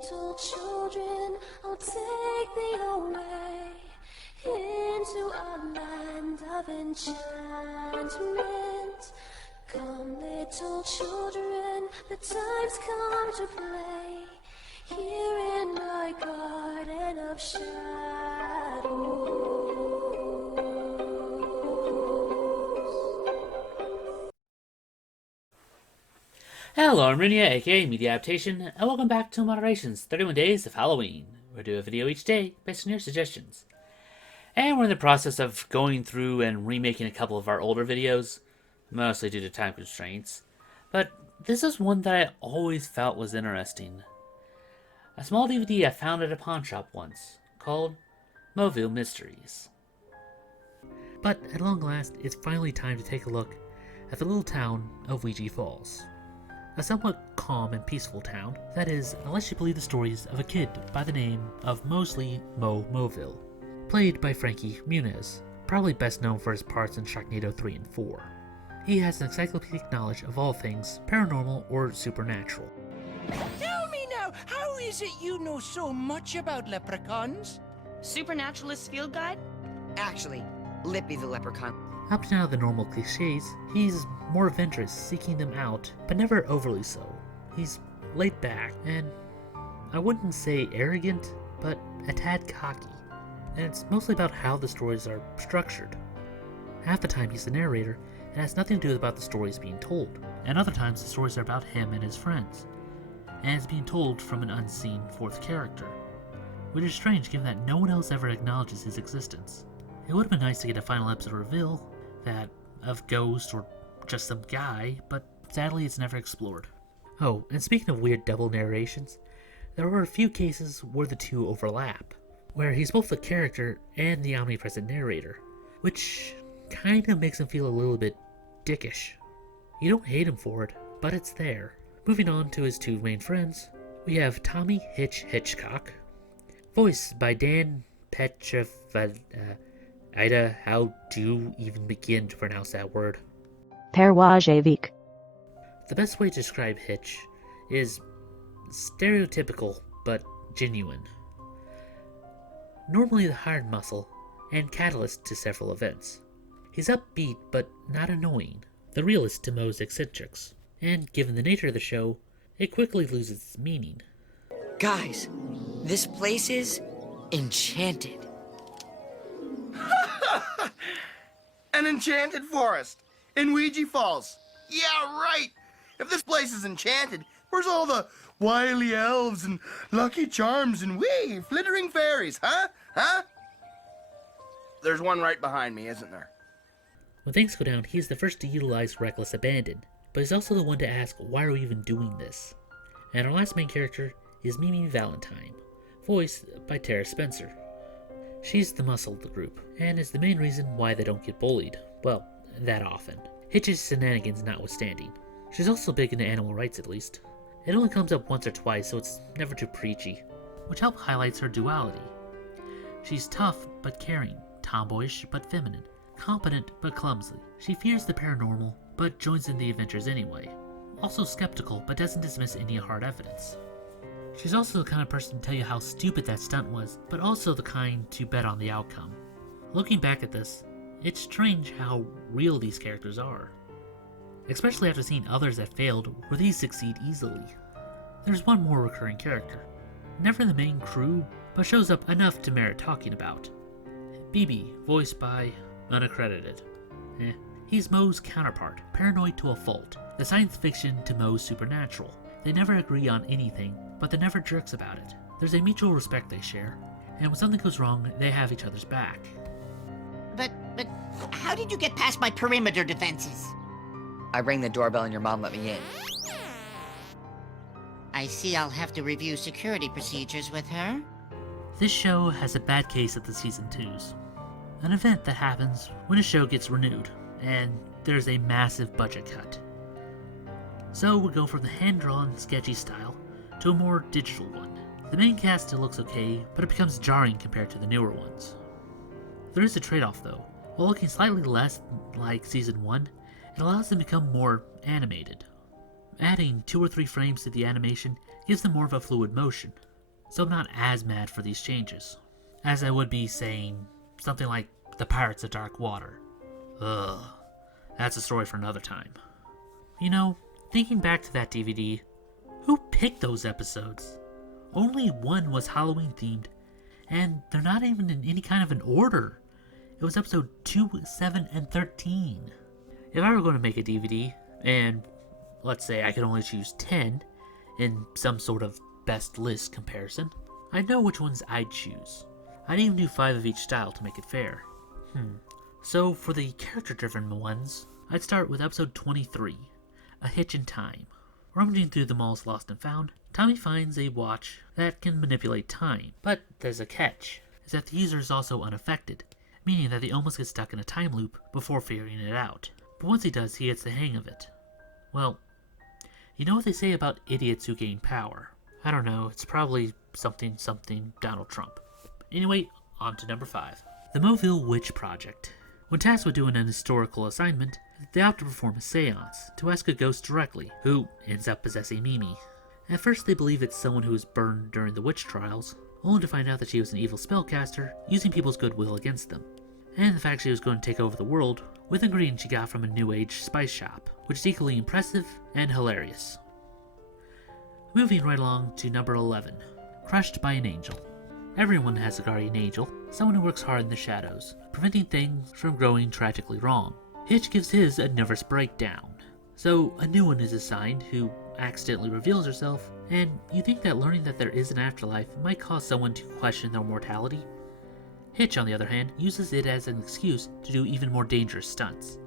little children, I'll take thee away into a land of enchantment. Come, little children, the time's come to play here in my garden of shadows. Hello, I'm Rinia, aka Media Adaptation, and welcome back to Moderation's 31 Days of Halloween. We'll do a video each day based on your suggestions. And we're in the process of going through and remaking a couple of our older videos, mostly due to time constraints. But this is one that I always felt was interesting. A small DVD I found at a pawn shop once, called Moville Mysteries. But at long last, it's finally time to take a look at the little town of Ouija Falls. A somewhat calm and peaceful town, that is, unless you believe the stories of a kid by the name of Mosley Moville, played by Frankie Muniz, probably best known for his parts in Sharknado 3 and 4. He has an encyclopedic knowledge of all things paranormal or supernatural. Tell me now, how is it you know so much about leprechauns? Supernaturalist field guide? Actually, Lippy the leprechaun. Up to now the normal cliches, he's more adventurous, seeking them out, but never overly so. He's laid back, and I wouldn't say arrogant, but a tad cocky. And it's mostly about how the stories are structured. Half the time he's the narrator, and has nothing to do about the stories being told. And other times the stories are about him and his friends, and it's being told from an unseen fourth character. Which is strange given that no one else ever acknowledges his existence. It would have been nice to get a final episode reveal that of Ghost or just some guy, but sadly it's never explored. Oh, and speaking of weird double narrations, there are a few cases where the two overlap, where he's both the character and the omnipresent narrator, which kinda makes him feel a little bit dickish. You don't hate him for it, but it's there. Moving on to his two main friends, we have Tommy Hitchcock, voiced by Dan Ida, how do you even begin to pronounce that word? Perwajevic. The best way to describe Hitch is stereotypical but genuine. Normally the hired muscle and catalyst to several events. He's upbeat but not annoying, the realist to most eccentrics, and given the nature of the show, it quickly loses its meaning. Guys, this place is enchanted. An enchanted forest in Ouija Falls. Yeah, right. If this place is enchanted, where's all the wily elves and lucky charms and wee flittering fairies, huh? Huh? There's one right behind me, isn't there? When things go down, he's the first to utilize reckless abandon, but he's also the one to ask, why are we even doing this? And our last main character is Mimi Valentine, voiced by Tara Spencer. She's the muscle of the group, and is the main reason why they don't get bullied. Well, that often. Hitch's shenanigans notwithstanding. She's also big into animal rights, at least. It only comes up once or twice, so it's never too preachy, which helps highlights her duality. She's tough but caring, tomboyish but feminine, competent but clumsy. She fears the paranormal, but joins in the adventures anyway. Also skeptical, but doesn't dismiss any hard evidence. She's also the kind of person to tell you how stupid that stunt was, but also the kind to bet on the outcome. Looking back at this, it's strange how real these characters are. Especially after seeing others that failed, where these succeed easily. There's one more recurring character. Never in the main crew, but shows up enough to merit talking about. BB, voiced by unaccredited. He's Moe's counterpart, paranoid to a fault, the science fiction to Moe's supernatural. They never agree on anything, but they're never jerks about it. There's a mutual respect they share, and when something goes wrong, they have each other's back. But how did you get past my perimeter defenses? I rang the doorbell and your mom let me in. I see I'll have to review security procedures with her. This show has a bad case at the season 2s. An event that happens when a show gets renewed, and there's a massive budget cut. So we go from the hand-drawn, sketchy style to a more digital one. The main cast still looks okay, but it becomes jarring compared to the newer ones. There is a trade-off though. While looking slightly less like Season 1, it allows them to become more animated. Adding 2 or 3 frames to the animation gives them more of a fluid motion. so I'm not as mad for these changes, as I would be saying something like The Pirates of Dark Water. Ugh, that's a story for another time. You know, thinking back to that DVD, who picked those episodes? Only one was Halloween themed, and they're not even in any kind of an order. It was episode 2, 7, and 13. If I were going to make a DVD, and let's say I could only choose 10 in some sort of best list comparison, I know which ones I'd choose. I'd even do 5 of each style to make it fair. So for the character-driven ones, I'd start with episode 23, A Hitch in Time. Rummaging through the mall's lost and found, Tommy finds a watch that can manipulate time, but there's a catch, is that the user is also unaffected, meaning that he almost gets stuck in a time loop before figuring it out. But once he does, he gets the hang of it. Well, you know what they say about idiots who gain power? I don't know, it's probably something Donald Trump. Anyway, on to number 5. The Moville Witch Project. When tasked with doing an historical assignment, they opt to perform a seance to ask a ghost directly, who ends up possessing Mimi. At first they believe it's someone who was burned during the witch trials, only to find out that she was an evil spellcaster using people's goodwill against them, and the fact she was going to take over the world with ingredients she got from a New Age spice shop, which is equally impressive and hilarious. Moving right along to number 11, Crushed by an Angel. Everyone has a guardian angel, someone who works hard in the shadows, preventing things from growing tragically wrong. Hitch gives his a nervous breakdown, so a new one is assigned who accidentally reveals herself, and you think that learning that there is an afterlife might cause someone to question their mortality. Hitch, on the other hand, uses it as an excuse to do even more dangerous stunts,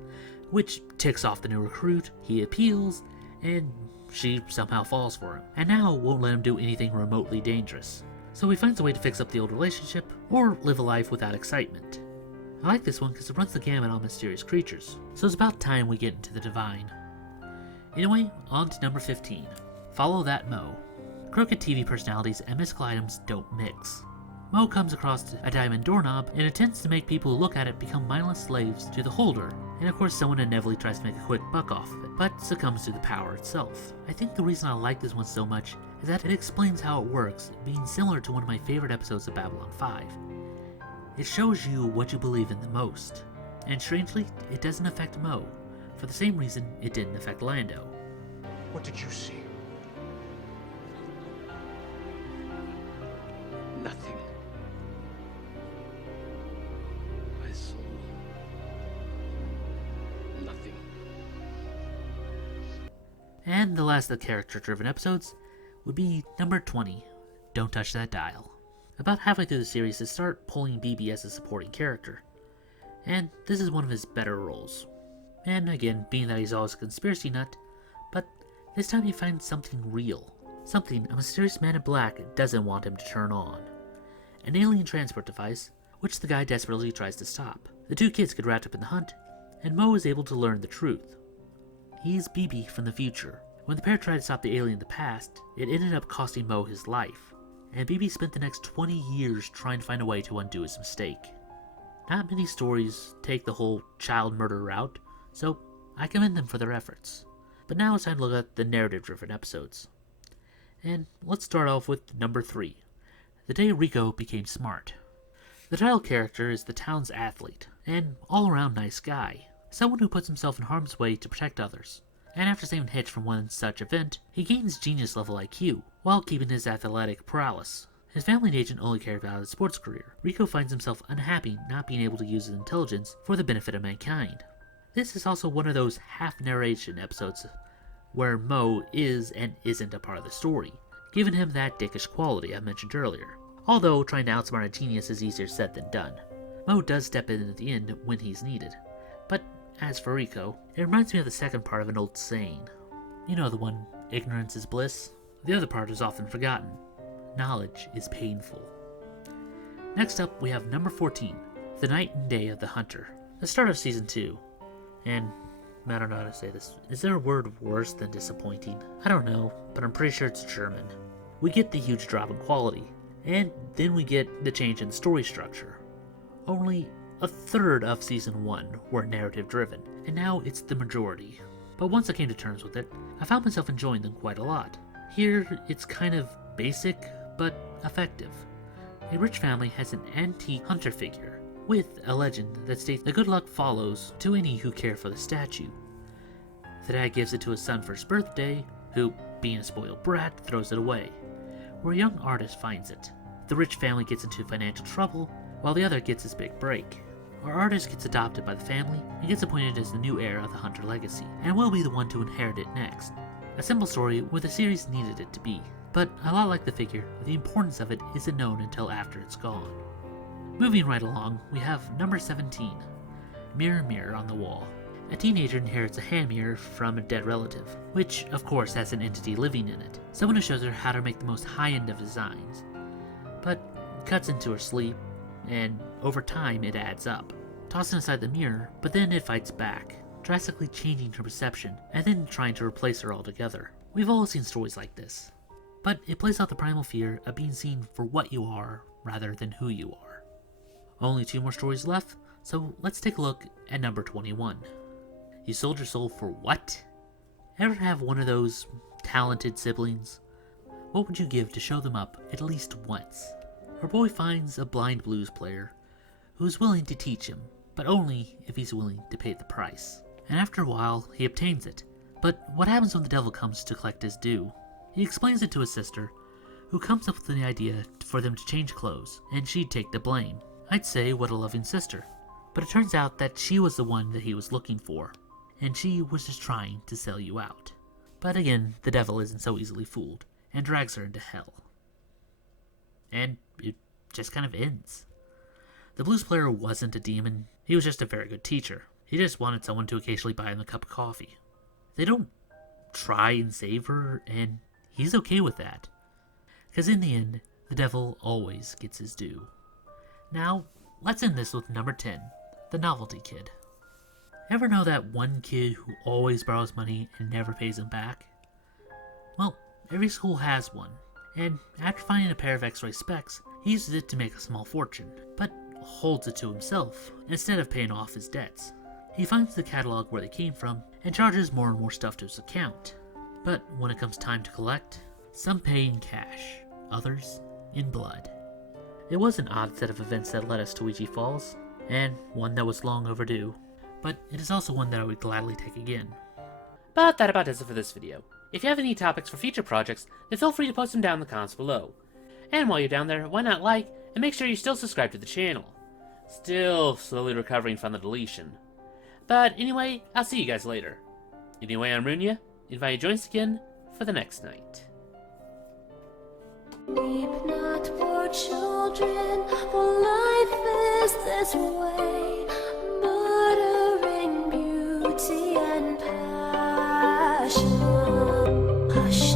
which ticks off the new recruit. He appeals, and she somehow falls for him, and now won't let him do anything remotely dangerous. So he finds a way to fix up the old relationship, or live a life without excitement. I like this one because it runs the gamut on mysterious creatures, so it's about time we get into the divine. Anyway, on to number 15. Follow That Mo. Crooked TV personalities and mystical items don't mix. Mo comes across a diamond doorknob and attempts to make people who look at it become mindless slaves to the holder, and of course someone inevitably tries to make a quick buck off of it, but succumbs to the power itself. I think the reason I like this one so much is that it explains how it works, being similar to one of my favorite episodes of Babylon 5. It shows you what you believe in the most, and strangely, it doesn't affect Mo, for the same reason it didn't affect Lando. What did you see? Nothing. I saw nothing. And the last of the character-driven episodes would be number 20, Don't Touch That Dial. About halfway through the series, they start pulling BB as a supporting character, and this is one of his better roles. And again, being that he's always a conspiracy nut, but this time he finds something real, something a mysterious man in black doesn't want him to turn on. An alien transport device, which the guy desperately tries to stop. The two kids get wrapped up in the hunt, and Mo is able to learn the truth. He's BB from the future. When the pair tried to stop the alien in the past, it ended up costing Mo his life, and BB spent the next 20 years trying to find a way to undo his mistake. Not many stories take the whole child murder route, so I commend them for their efforts. But now it's time to look at the narrative-driven episodes. And let's start off with number 3, The Day Rico Became Smart. The title character is the town's athlete, and all-around nice guy, someone who puts himself in harm's way to protect others. And after saving Hitch from one such event, he gains genius-level IQ, while keeping his athletic prowess. His family and agent only care about his sports career. Rico finds himself unhappy not being able to use his intelligence for the benefit of mankind. This is also one of those half-narration episodes where Mo is and isn't a part of the story, giving him that dickish quality I mentioned earlier. Although trying to outsmart a genius is easier said than done. Mo does step in at the end when he's needed. But as for Rico, it reminds me of the second part of an old saying. You know the one, ignorance is bliss? The other part is often forgotten. Knowledge is painful. Next up, we have number 14, The Night and Day of the Hunter. The start of season 2. And I don't know how to say this. Is there a word worse than disappointing? I don't know, but I'm pretty sure it's German. We get the huge drop in quality, and then we get the change in story structure. Only a third of season 1 were narrative driven, and now it's the majority. But once I came to terms with it, I found myself enjoying them quite a lot. Here, it's kind of basic, but effective. A rich family has an antique hunter figure with a legend that states that good luck follows to any who care for the statue. The dad gives it to his son for his birthday, who, being a spoiled brat, throws it away, where a young artist finds it. The rich family gets into financial trouble, while the other gets his big break. Our artist gets adopted by the family and gets appointed as the new heir of the Hunter legacy, and will be the one to inherit it next. A simple story where the series needed it to be, but a lot like the figure, the importance of it isn't known until after it's gone. Moving right along, we have number 17, Mirror Mirror on the Wall. A teenager inherits a hand mirror from a dead relative, which of course has an entity living in it, someone who shows her how to make the most high-end of designs, but cuts into her sleep, and over time it adds up. Tossing aside the mirror, but then it fights back, drastically changing her perception, and then trying to replace her altogether. We've all seen stories like this, but it plays out the primal fear of being seen for what you are rather than who you are. Only 2 more stories left, so let's take a look at number 21. You sold your soul for what? Ever have one of those talented siblings? What would you give to show them up at least once? Our boy finds a blind blues player who is willing to teach him, but only if he's willing to pay the price. And after a while, he obtains it. But what happens when the devil comes to collect his due? He explains it to his sister, who comes up with the idea for them to change clothes, and she'd take the blame. I'd say what a loving sister. But it turns out that she was the one that he was looking for, and she was just trying to sell you out. But again, the devil isn't so easily fooled, and drags her into hell. And it just kind of ends. The blues player wasn't a demon, he was just a very good teacher. He just wanted someone to occasionally buy him a cup of coffee. They don't try and save her, and he's okay with that. Because in the end, the devil always gets his due. Now, let's end this with number 10, the Novelty Kid. Ever know that one kid who always borrows money and never pays him back? Well, every school has one, and after finding a pair of X-ray specs, he uses it to make a small fortune, but holds it to himself instead of paying off his debts. He finds the catalog where they came from and charges more and more stuff to his account. But when it comes time to collect, some pay in cash, others in blood. It was an odd set of events that led us to Ouija Falls, and one that was long overdue, but it is also one that I would gladly take again. But that about does it for this video. If you have any topics for future projects, then feel free to post them down in the comments below. And while you're down there, why not like, and make sure you still subscribe to the channel. Still slowly recovering from the deletion. But anyway, I'll see you guys later. Anyway, I'm Runya, invite you to join us again for the next night. Weep not, poor children, for life is this way, murdering beauty and passion. Hush